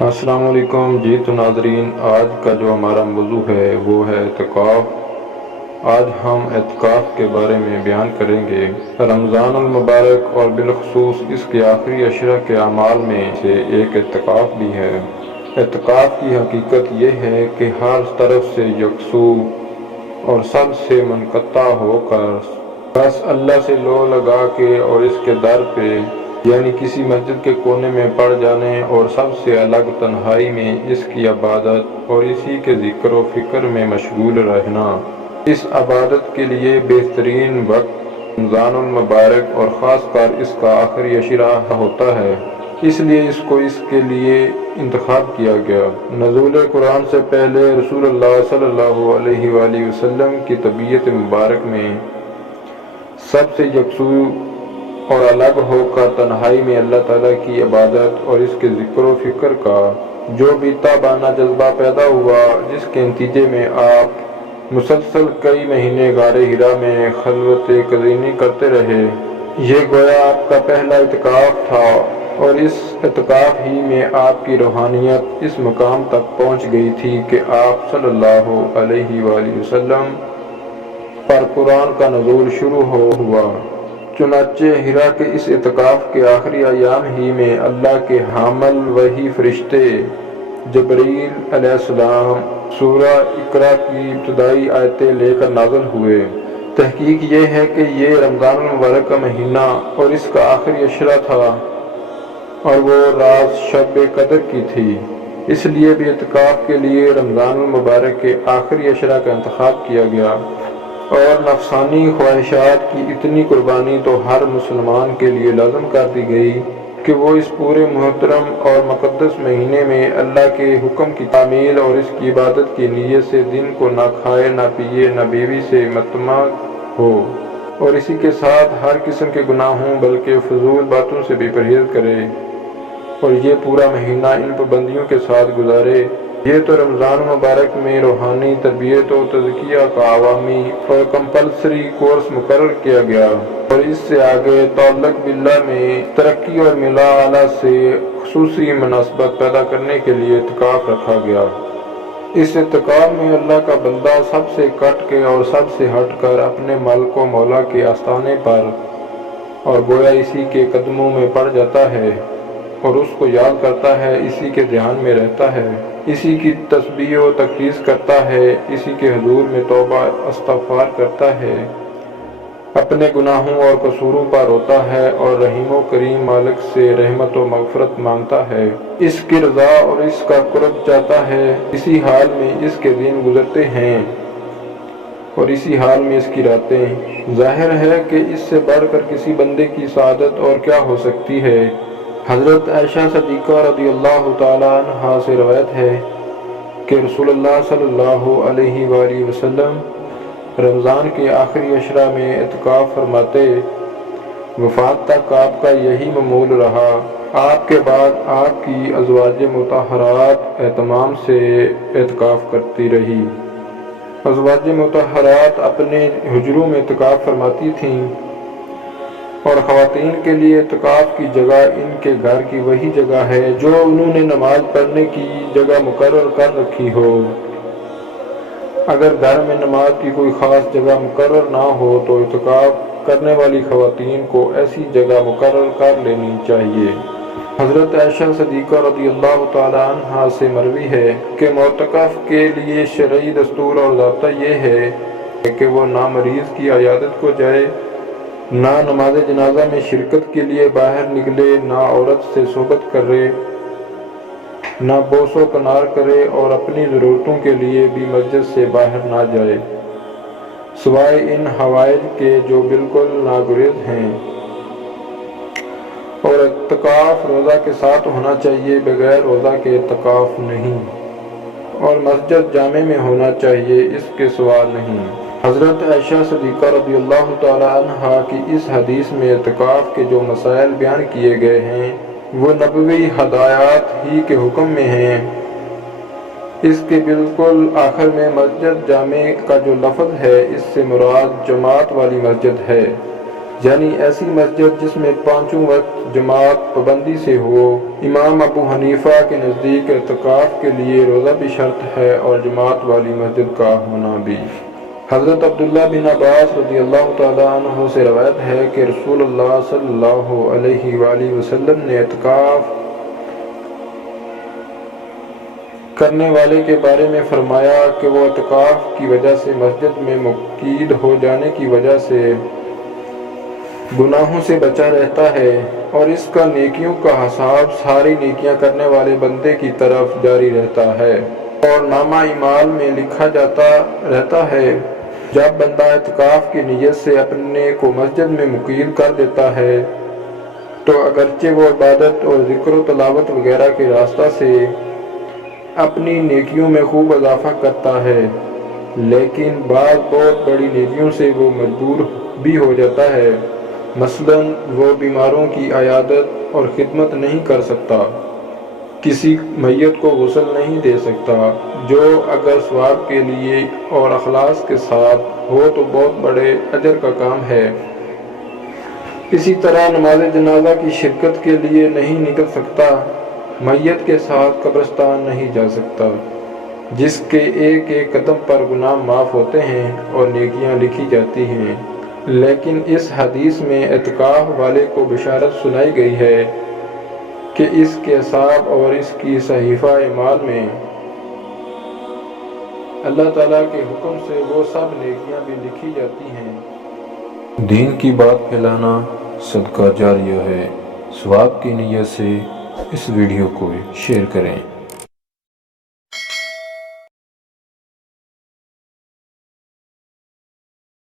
السلام علیکم جی تو ناظرین، آج کا جو ہمارا موضوع ہے وہ ہے اعتکاف۔ آج ہم اعتکاف کے بارے میں بیان کریں گے۔ رمضان المبارک اور بالخصوص اس کے آخری عشرہ کے اعمال میں سے ایک اعتکاف بھی ہے۔ اعتکاف کی حقیقت یہ ہے کہ ہر طرف سے یکسو اور سب سے منقطع ہو کر بس اللہ سے لو لگا کے اور اس کے در پہ یعنی کسی مسجد کے کونے میں پڑ جانے اور سب سے الگ تنہائی میں اس کی عبادت اور اسی کے ذکر و فکر میں مشغول رہنا۔ اس عبادت کے لیے بہترین وقت رمضان المبارک اور خاص کر اس کا آخری عشرہ ہوتا ہے، اس لیے اس کو اس کے لیے انتخاب کیا گیا۔ نزول قرآن سے پہلے رسول اللہ صلی اللہ علیہ وآلہ وسلم کی طبیعت مبارک میں سب سے یکسو اور الگ ہو کر تنہائی میں اللہ تعالیٰ کی عبادت اور اس کے ذکر و فکر کا جو بھی تابانہ جذبہ پیدا ہوا، جس کے نتیجے میں آپ مسلسل کئی مہینے غار حرا میں خلوت قزینی کرتے رہے۔ یہ گویا آپ کا پہلا اعتکاف تھا اور اس اعتکاف ہی میں آپ کی روحانیت اس مقام تک پہنچ گئی تھی کہ آپ صلی اللہ علیہ وآلہ وسلم پر قرآن کا نزول شروع ہوا۔ چنانچہ حرا کے اس اعتکاف کے آخری ایام ہی میں اللہ کے حامل وحی فرشتے جبرائیل علیہ السلام سورہ اقرا کی ابتدائی آیتیں لے کر نازل ہوئے۔ تحقیق یہ ہے کہ یہ رمضان المبارک کا مہینہ اور اس کا آخری عشرہ تھا اور وہ رات شب قدر کی تھی، اس لیے بھی اعتکاف کے لیے رمضان المبارک کے آخری عشرہ کا انتخاب کیا گیا۔ اور نفسانی خواہشات کی اتنی قربانی تو ہر مسلمان کے لیے لازم کر دی گئی کہ وہ اس پورے محترم اور مقدس مہینے میں اللہ کے حکم کی تعمیل اور اس کی عبادت کی نیت سے دن کو نہ کھائے نہ پیے نہ بیوی سے مطمع ہو اور اسی کے ساتھ ہر قسم کے گناہوں بلکہ فضول باتوں سے بھی پرہیز کرے اور یہ پورا مہینہ ان پابندیوں کے ساتھ گزارے۔ یہ تو رمضان مبارک میں روحانی تربیت و تزکیہ کا عوامی اور کمپلسری کورس مقرر کیا گیا اور اس سے آگے تعلق باللہ میں ترقی اور ملا اعلیٰ سے خصوصی مناسبت پیدا کرنے کے لیے اعتکاف رکھا گیا۔ اس اعتکاف میں اللہ کا بندہ سب سے کٹ کے اور سب سے ہٹ کر اپنے مالک و مولا کے آستانے پر اور گویا اسی کے قدموں میں پڑ جاتا ہے اور اس کو یاد کرتا ہے، اسی کے دھیان میں رہتا ہے، اسی کی تسبیح و تقدیس کرتا ہے، اسی کے حضور میں توبہ استغفار کرتا ہے، اپنے گناہوں اور قصوروں پر روتا ہے اور رحیم و کریم مالک سے رحمت و مغفرت مانگتا ہے، اس کی رضا اور اس کا قرب چاہتا ہے۔ اسی حال میں اس کے دن گزرتے ہیں اور اسی حال میں اس کی راتیں۔ ظاہر ہے کہ اس سے بڑھ کر کسی بندے کی سعادت اور کیا ہو سکتی ہے۔ حضرت عائشہ صدیقہ رضی اللہ تعالی عنہا سے روایت ہے کہ رسول اللہ صلی اللہ علیہ وآلہ وسلم رمضان کے آخری عشرہ میں اعتکاف فرماتے، وفات تک آپ کا یہی معمول رہا۔ آپ کے بعد آپ کی ازواج مطہرات اہتمام سے اعتکاف کرتی رہی۔ ازواج مطہرات اپنے حجروں میں اعتکاف فرماتی تھیں اور خواتین کے لیے اعتکاف کی جگہ ان کے گھر کی وہی جگہ ہے جو انہوں نے نماز پڑھنے کی جگہ مقرر کر رکھی ہو۔ اگر گھر میں نماز کی کوئی خاص جگہ مقرر نہ ہو تو اعتکاف کرنے والی خواتین کو ایسی جگہ مقرر کر لینی چاہیے۔ حضرت عائشہ صدیقہ رضی اللہ تعالی عنہا سے مروی ہے کہ معتکف کے لیے شرعی دستور اور ضابطہ یہ ہے کہ وہ نہ مریض کی عیادت کو جائے، نہ نماز جنازہ میں شرکت کے لیے باہر نکلے، نہ عورت سے صحبت کرے، نہ بوس و کنار کرے اور اپنی ضرورتوں کے لیے بھی مسجد سے باہر نہ جائے، سوائے ان حوائج کے جو بالکل ناگزیر ہیں۔ اور اعتکاف روزہ کے ساتھ ہونا چاہیے، بغیر روزہ کے اعتکاف نہیں، اور مسجد جامع میں ہونا چاہیے، اس کے سوا نہیں۔ حضرت عائشہ صدیقہ رضی اللہ تعالی عنہا کی اس حدیث میں اعتکاف کے جو مسائل بیان کیے گئے ہیں وہ نبوی ہدایات ہی کے حکم میں ہیں۔ اس کے بالکل آخر میں مسجد جامع کا جو لفظ ہے، اس سے مراد جماعت والی مسجد ہے۔ یعنی ایسی مسجد جس میں 5 وقت جماعت پابندی سے ہو۔ امام ابو حنیفہ کے نزدیک اعتکاف کے لیے روزہ بھی شرط ہے اور جماعت والی مسجد کا ہونا بھی۔ حضرت عبداللہ بن عباس رضی اللہ تعالیٰ عنہ سے روایت ہے کہ رسول اللہ صلی اللہ علیہ وآلہ وسلم نے اعتکاف کرنے والے کے بارے میں فرمایا کہ وہ اعتکاف کی وجہ سے مسجد میں مقید ہو جانے کی وجہ سے گناہوں سے بچا رہتا ہے اور اس کا نیکیوں کا حساب ساری نیکیاں کرنے والے بندے کی طرف جاری رہتا ہے اور نامہ اعمال میں لکھا جاتا رہتا ہے۔ جب بندہ اعتکاف کی نیت سے اپنے کو مسجد میں مقید کر دیتا ہے تو اگرچہ وہ عبادت اور ذکر و تلاوت وغیرہ کے راستہ سے اپنی نیکیوں میں خوب اضافہ کرتا ہے، لیکن بعض بہت بڑی نیکیوں سے وہ مجبور بھی ہو جاتا ہے۔ مثلاً وہ بیماروں کی عیادت اور خدمت نہیں کر سکتا، کسی میت کو غسل نہیں دے سکتا، جو اگر ثواب کے لیے اور اخلاص کے ساتھ ہو تو بہت بڑے اجر کا کام ہے۔ اسی طرح نماز جنازہ کی شرکت کے لیے نہیں نکل سکتا، میت کے ساتھ قبرستان نہیں جا سکتا، جس کے ایک ایک قدم پر گناہ معاف ہوتے ہیں اور نیکیاں لکھی جاتی ہیں۔ لیکن اس حدیث میں اعتکاف والے کو بشارت سنائی گئی ہے کہ اس کے حساب اور اس کی صحیفہ اعمال میں اللہ تعالیٰ کے حکم سے وہ سب نیکیاں بھی لکھی جاتی ہیں۔ دین کی بات پھیلانا صدقہ جاریہ ہے۔ ثواب کی نیت سے اس ویڈیو کو شیئر کریں۔